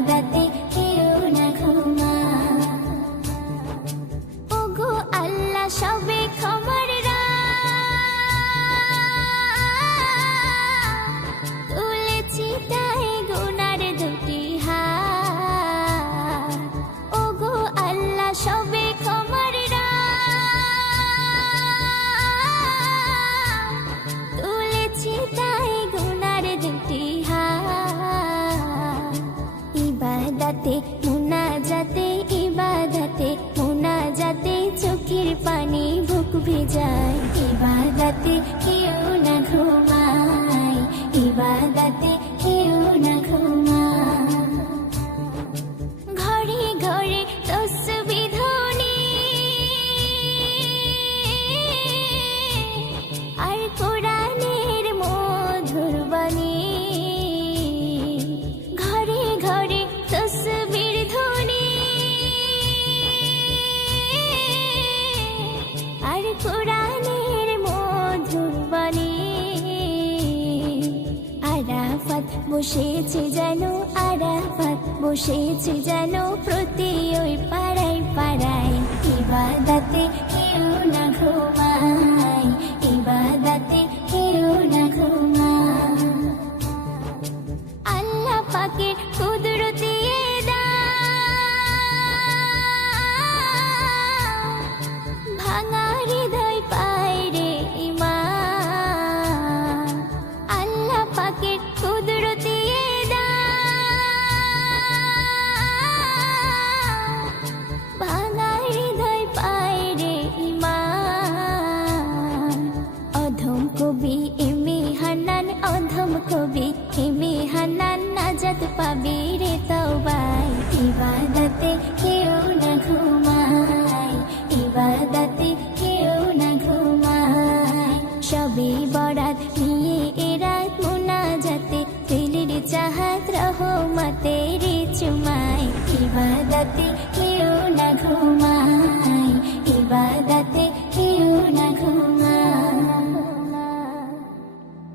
ইবাদতে কেউ না ঘুমায়। ওগো আল্লাহ সবে ক্ষমার তুলেছি তাই গুনার দুটি হাত। ওগো আল্লাহ সবে ক্ষমার তুলেছি তাই গুনার দুটি হাত। ইবাদতে মুনাজাতে ইবাদতে মুনাজাতে চোখের পানি বুক ভেজায়। ইবাদতে কেউ না ঘুমায়, ইবাদতে কেউ না ঘুমায়। ঘরে ঘরে তসবিহ ধ্বনি আর কোরআনের মধুর বাণী। ঘরে ঘরে তসবির ধ্বনি আর কোরআনের মধুর বাণী। আরাফাত বসেছে যেন, আরাফাত বসেছে যেন প্রতি ওই পাড়ায় পাড়ায়। ইবাদতে কেউ না ঘুমায়।